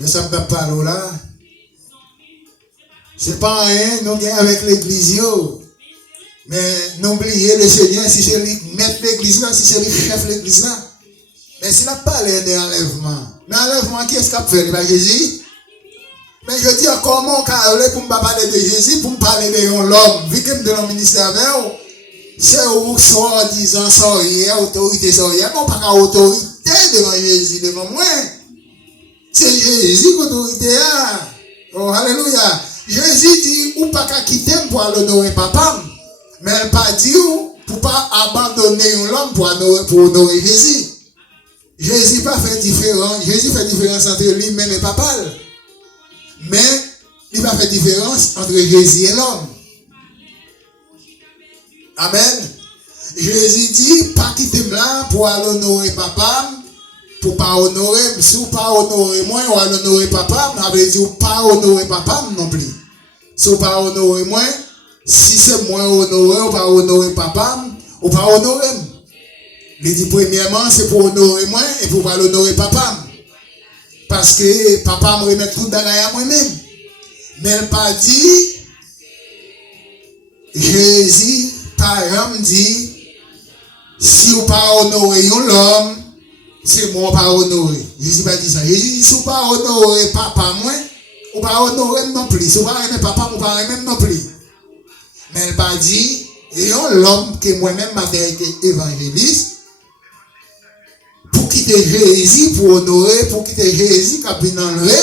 Mais ça me parle là. C'est pas rien, nous gagnons avec l'église. Mais n'oubliez le Seigneur, si c'est lui mettre l'église là, si c'est lui chef l'église là. Mais s'il a parlé d'enlèvement, mais enlèvement, qui est-ce qu'il a fait? Pas Jésus? Mais je dis comment parler pour me parler de Jésus, pour me parler de l'homme, victime de l'homme ministère avec vous. C'est où soi-disant, autorité, non pas autorité devant Jésus, devant moi. C'est Jésus qui autorité. Oh, alléluia. Jésus dit, ou pas qu'à quitter pour honorer papa, mais elle pas dit pour pas abandonner l'homme pour honorer Jésus. Jésus pas fait différence. Jésus fait différence entre lui-même et papa. Mais il va faire différence entre Jésus et l'homme. Amen. Jésus dit, pas quitter là pour aller honorer papa, pour pas honorer, si vous pas honorer moi, ou honorer papa, mais avait dit, pas honorer papa non plus. Si vous pas honorer moi, si c'est moi honorer, ou pas honorer papa, ou pas honorer. Il dit, premièrement, c'est pour honorer moi et pour pas honorer papa. Parce que papa me remet tout dans la moi-même. Mais elle pas dit, Jésus, par exemple, dit, si vous pas honorer l'homme, c'est moi pas honorer. Jésus pas dit ça. Jésus dit, si vous pas honorer papa, moi, ou pas honorer non plus. Si vous pas aimer papa, ou pas aimer non plus. Mais elle pas dit, et l'homme que moi-même m'a été évangéliste, pour quitter Jésus, pour honorer, pour quitter Jésus, qui a bien enlevé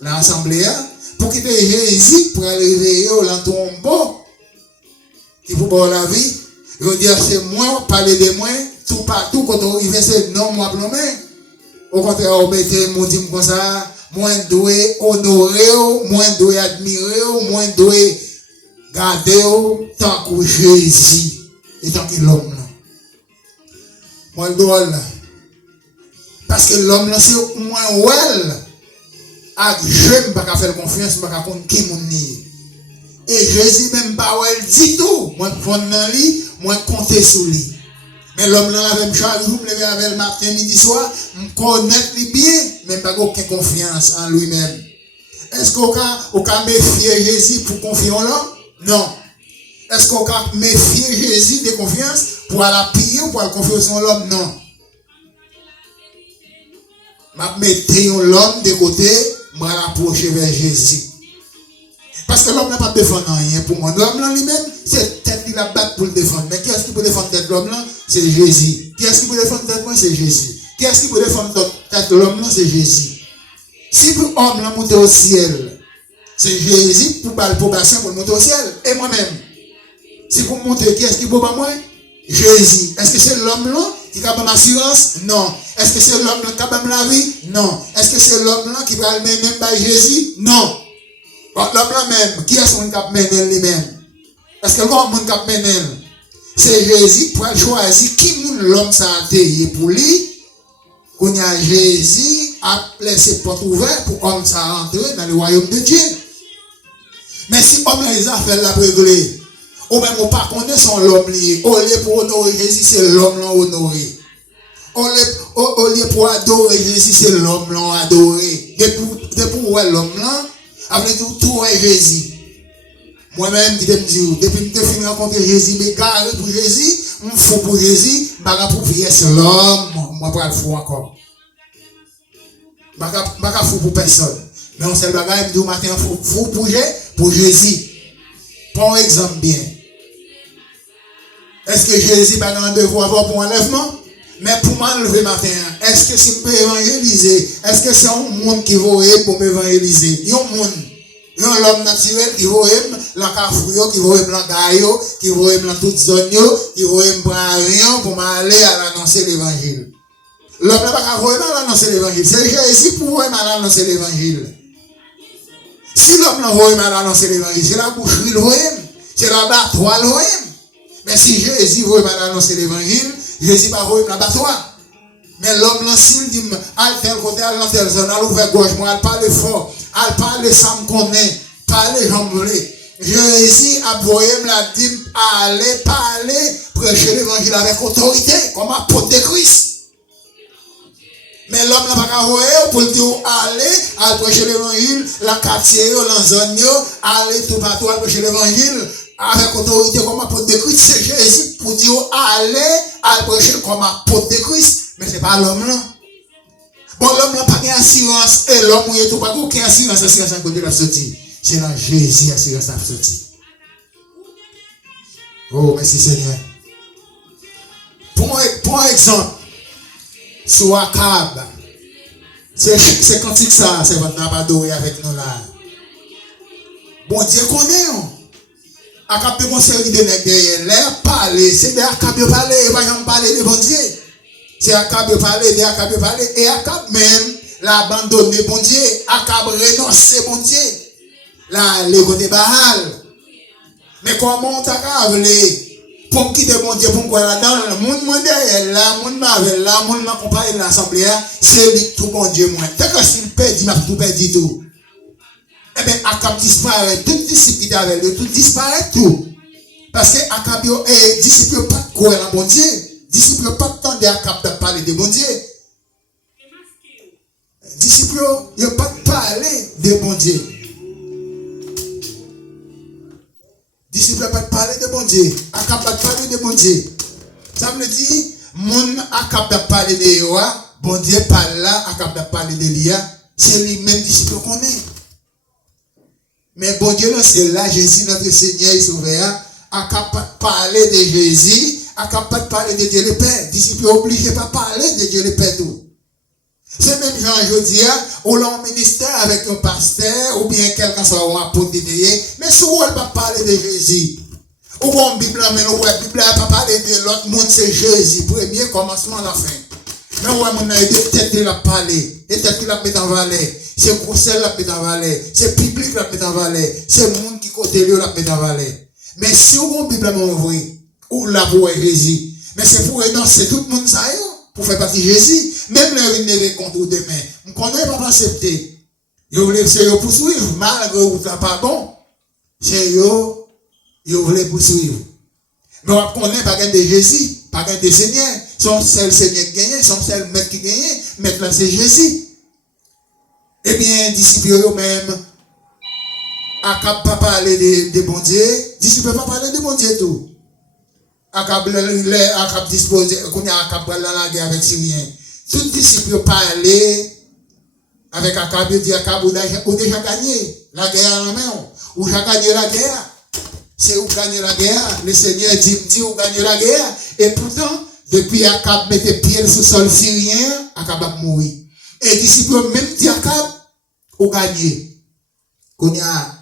l'assemblée, pour quitter Jésus, pour aller réveiller dans tombeau, qui pour boire la vie. Je veux dire, c'est moi, parler de moi, tout partout, quand on arrive, c'est non, moi, plomé. Au contraire, on mettait mon dit comme ça, moins doué honorer, moins doué admirer, moins doué garder, tant que Jésus, et tant que l'homme. Moi, le dois là. Parce que l'homme là, c'est moins well. Je ne peux pas faire confiance, je ne peux pas compter qui mon nid. Et Jésus même pas well dit tout. Moi, je prends dans lui, moi, compter sur lui. Mais l'homme là, avec chaque jour, me lever avec le matin, midi, soir, me connaître lui bien, mais pas aucune confiance en lui-même. Est-ce qu'on peut méfier Jésus pour confier en l'homme? Non. Est-ce qu'on peut méfier Jésus de confiance pour aller prier ou pour aller confier en l'homme? Non. Je mets l'homme de côté, je m'approche vers Jésus. Parce que l'homme n'a pas défendu rien pour moi. L'homme là lui-même, c'est tête qui la bat pour le défendre. Mais qui est-ce qui peut défendre tête l'homme là? C'est Jésus. Qui est-ce qui peut défendre tête moi? C'est Jésus. Qui est-ce qui peut défendre tête l'homme là? C'est Jésus. Si pour l'homme là monter au ciel, c'est Jésus pour la probation pour monter au ciel. Et moi-même. Si pour monter, qui est-ce qui peut pas moi? Jésus. Est-ce que c'est l'homme là qui a ma assurance? Non. Est-ce que c'est l'homme là qui a la vie? Non. Est-ce que c'est l'homme là qui va mener même par Jésus? Non. L'homme là même, qui est-ce qui a mené lui-même? Est-ce que l'homme qui a mené? C'est Jésus pour choisir qui l'homme ça a été pour lui. Quand il y a Jésus a laissé porte ouverte pour l'homme ça rentrer dans le royaume de Dieu. Mais si l'homme les a fait la régler, ou même on pas connaît son l'homme lié, au lieu pour honorer Jésus, c'est l'homme là honoré. Au lieu pour adorer Jésus, c'est l'homme là adoré. Depuis où est l'homme là, après tout est Jésus. Moi-même, je me dis, depuis que je finis de rencontrer Jésus, je me garde pour Jésus, je me fous pour Jésus, je me pour prier sur l'homme, je ne vais pas le fou encore. Je ne vais pas fou pour personne. Mais on sait le bagage, je me dis, matin, fou pour Jésus. Prends un exemple bien. Est-ce que Jésus n'a pas un devoir pour enlèvement? Mais pour m'enlever matin, est-ce que si je peux évangéliser, est-ce que c'est un monde qui va pour m'évangéliser? Il y a un monde. Il y a l'homme naturel qui va la cafouille, qui va la gaillot, qui va la toute zone, qui va rien pour m'aller à l'annoncer l'évangile. L'homme n'a pas qu'à annoncer l'évangile. C'est Jésus pour annoncer l'évangile. Si l'homme n'a pas annoncer l'évangile, c'est la boucherie l'OM, c'est la battoie l'OM. Mais si Jésus veut annoncer l'évangile, Jésus va voir l'abattoir. Mais l'homme là, s'il dit, à tel côté, à tel zone, à l'ouvert gauche, moi, elle parle fort, elle parle ça me connaît, parle jambes. Jésus a voyé la dit, allez parler, prêcher l'évangile avec autorité, comme apôtre de Christ. Mais l'homme n'a pas qu'à voir pour dire, allez, à prêcher l'évangile, la quartier, la zone, aller tout partout à prêcher l'évangile, avec autorité comme apôtre de Christ, c'est Jésus pour dire, allez à prêcher comme apôtre de Christ, mais c'est pas l'homme là. Bon, l'homme n'a pas d'assurance, et l'homme, il n'y a pas aucune assurance, assurance à côté de la sortie. C'est là Jésus, assurance à la sortie. Oh, merci Seigneur. Pour exemple, sur Akab, c'est quand ça, c'est votre n'a pas adoré avec nous là. Bon Dieu connaît. Akab de mon série de nègres derrière l'air parler, c'est de Akab de parler, il va jamais parler de bon Dieu. C'est Akab de parler, de Akab de parler, et Akab même l'a abandonné bon Dieu, Akab renoncé bon Dieu. Là, les côtés Baal. Mais comment t'as qu'à pour me quitter mon Dieu, pour me voir là-dedans, le monde derrière là, le monde m'avait là, le monde m'accompagne dans l'assemblée, c'est lui tout bon Dieu moi. Dès que s'il perd, il m'a tout perdu tout. Eh bien, Akab disparaît, tout disciple qui était avec lui, tout disparaît tout. Parce que Akab est disciple pas de quoi dans bon Dieu. Disciple pas de temps d'Akab de parler de bon Dieu. Disciple, il n'a pas de parler de bon Dieu. Disciple n'a pas de parler de bon Dieu. Akab pas de parler de bon Dieu. Ça me dit, mon Akab de parler de Yoa, bon Dieu parle là, Akab de parler de Lia, c'est lui-même disciple qu'on est. Mais bon Dieu, c'est là, Jésus, notre Seigneur et Sauveur, Akab pas de parler de Jésus, Akab pas de parler de Dieu le Père. Disciple obligé pas parler de Dieu le Père tout. C'est même Jean aujourd'hui, ou l'on ministère avec un pasteur, ou bien quelqu'un soit un apôtre de Dieu, mais si on ne pas parler de Jésus, ou bon Bible, mais la Bible n'a pas parlé de l'autre monde, c'est Jésus, premier commencement, la fin. Mais ouais, mon aide, peut-être qu'il a parlé, et peut-être qu'il a mis en valeur, c'est conseil la mis en valeur, c'est public la mis en valeur, c'est le monde qui côté lui la mis en valeur. Mais si on Bible m'a envoyé, ou la voix Jésus, mais c'est pour renoncer tout le monde ça, pour faire partie de Jésus. Même les venir contre demain, on ne connaît pas accepter. Vous voulez poursuivre, malgré vous n'êtes pas bon. C'est vous voulez poursuivre. Mais on ne connaît pas de Jésus, pas de Seigneur. Son seul Seigneur qui gagne, son seul maître qui gagne, maître là c'est Jésus. Eh bien, disciples eux-mêmes, Akab pas parler de bon Dieu, disciples pas parler de bon Dieu tout. Akab disposé, qu'on a Akab dans la guerre avec Syrien. Tout disciple parler avec Akab, il dit Akab, ou déjà gagné la guerre en main, ou déjà gagné la guerre. C'est où gagner la guerre. Le Seigneur dit où gagner la guerre. Et pourtant, depuis Akab mettait pied sur le sol syrien, Akab a mouru. Et les disciples même dit Akab, où gagner. Qu'on y a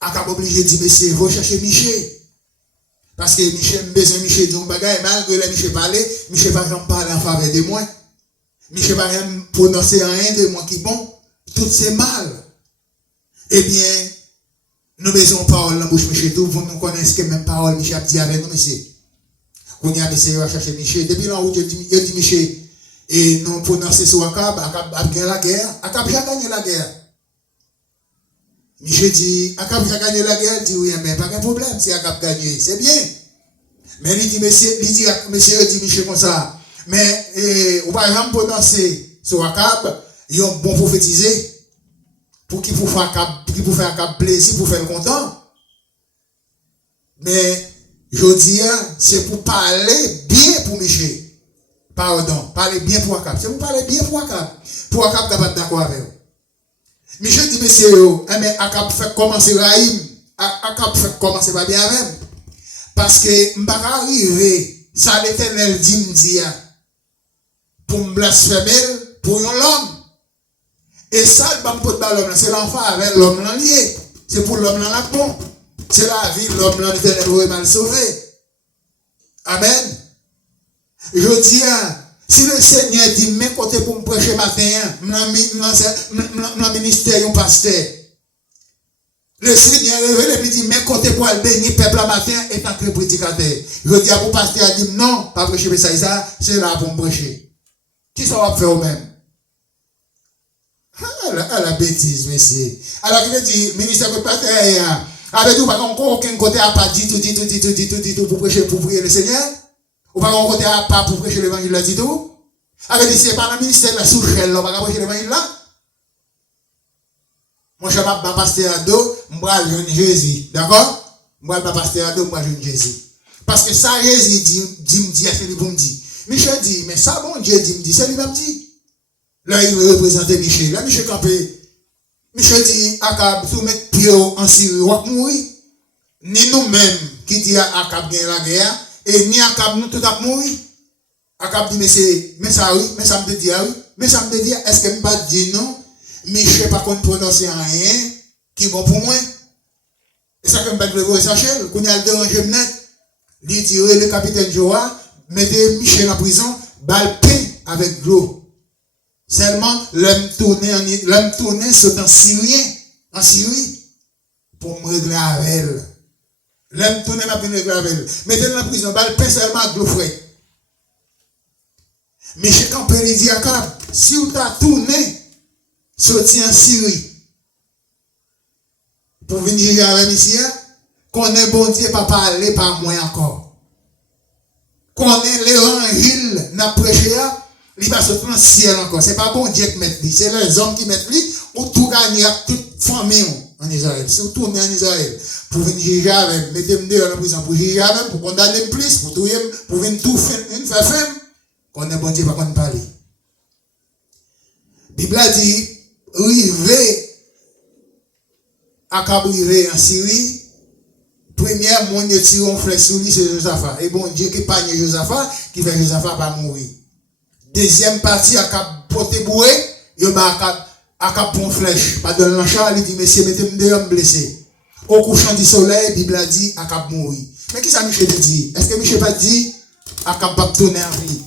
Akab obligé de dire, mais c'est vous chercher Michel. Parce que Michel, Michel dit un bagage, malgré que Michel parlait, Michel va jamais parler en faveur de moi. Michel va jamais prononcer rien de moi qui bon. Tout c'est mal. Eh bien, nous besoin parole dans la bouche Michel tout, vous nous connaissez que même parole Michel a dit avec nous, monsieur. Quand il y a monsieur va chercher Michel, depuis là où il dit Michel, et nous prononcer sur Akab, Akab a gagné la guerre, Akab a gagné la guerre. Michel dit, Akab a gagné la guerre, il dit oui, mais pas de problème, si Akab a gagné, c'est bien. Mais il dit, monsieur dit Michel comme ça, mais on va jamais prononcer sur Akab, il y a un bon prophétisé, pour qu'il faut faire Akab plaisir, pour faire le content. Mais, je dis, c'est pour parler bien pour Michel. Pardon, parler bien pour Akab. C'est pour parler bien pour Akab. Pour Akab, tu n'es pas d'accord avec eux. Michel dit, monsieur, mais Akab fait commencer Raïm. Akab fait commencer pas bien avec. Parce que, je ne vais pas arriver, ça l'Éternel dit, pour me blasphémer, pour l'homme. Et ça, c'est l'enfant avec l'homme lié. C'est pour l'homme là bon. C'est la vie, l'homme là est mal sauvé. Amen. Je dis, si le Seigneur dit, mais côté pour me prêcher matin, dans le ministère, un pasteur. Le Seigneur révèle et dit, mais côté pour aller bénir peuple à matin et tant que prédicateur. Je dis à vous, pasteur, dit, non, pas prêcher ça, c'est là pour me prêcher. Qui ça va faire au même? À la bêtise, monsieur. Alors, il dit, ministère de pasteur, avec vous, pas encore aucun côté à pas dit tout pour prêcher, pour prier le Seigneur. Ou pas encore côté à pas pour prêcher l'évangile là, dit tout. Avec dit, c'est pas le ministère de la sous-chelle, là, pas prêcher l'évangile là. Moi, je ne vais pas passer à dos, je vais jeune Jésus. D'accord? Je ne vais pas passer à dos, je vais jeune Jésus. Parce que ça, Jésus dit, c'est lui pour me dire. Michel dit, mais ça, bon Dieu dit, c'est lui qui me dit. Là, il veut représenter Michel. Là, Michel campé. Michel dit, Akab, si vous mettez pied en Syrie, vous allez mourir. Ni nous-mêmes qui dit Akab gagne la guerre, et ni Akab nous tout à mourir. Akab dit, mais ça oui, mais ça me dit, oui. Mais ça me dit, est-ce que je ne pas dire non? Michel pas qu'on prononcer rien qui est bon pour moi. Et ça que je ne vais pas sacher, qu'on y a le déranger net. Il dit, le capitaine Joa, mettez Michel en prison, balle pain avec de l'eau. Seulement, l'homme tourné sur un Syrien, en Syrie, pour me régler avec elle. L'homme tourné m'a bien régler avec elle. Mettez-le en prison, balle pain seulement avec de l'eau frais. Michel Campbell dit à Akab, si vous t'as tourné, sorti en Syrie, pour venir avec ici, qu'on est bon Dieu, pas parler par moi encore. Qu'on est l'évangile, n'a prêché, il va sortir dans le ciel encore. Ce n'est pas bon Dieu qui met lui, c'est les hommes qui mettent lui, ou tout gagner à toute famille en Israël. Si vous tournez en Israël, pour venir juger avec, mettez-moi dehors en prison, pour juger avec, pour condamner plus, pour venir tout faire femme, qu'on est bon Dieu, pas qu'on parle. La Bible a dit, rivé, Akab rivé en Syrie, première monde de tirer un flèche sur lui, c'est Josaphat. Et bon Dieu qui épargne Josaphat, qui fait Josaphat pas mourir. Deuxième partie, Akab porté boué, il va Akab prend flèche. Pas de l'enchant, il dit, monsieur, mettez-moi dehors, blessé. Au couchant du soleil, la Bible a dit, Akab mourir. Mais qui ça Michel dit? Est-ce que Michel pas dit, Akab pas tourner en vie?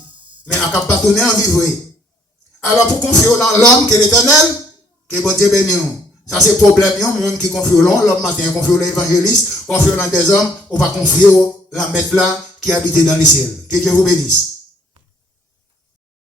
Mais Akab pas tourner en vie, oui. Alors pour confier dans l'homme qui est l'éternel, que bon Dieu bénisse. Ça c'est le problème, il y a un monde qui confie l'homme matin, confie l'évangéliste, confie dans des hommes, ou pas confier la maître là qui habite dans les ciels. Que Dieu vous bénisse.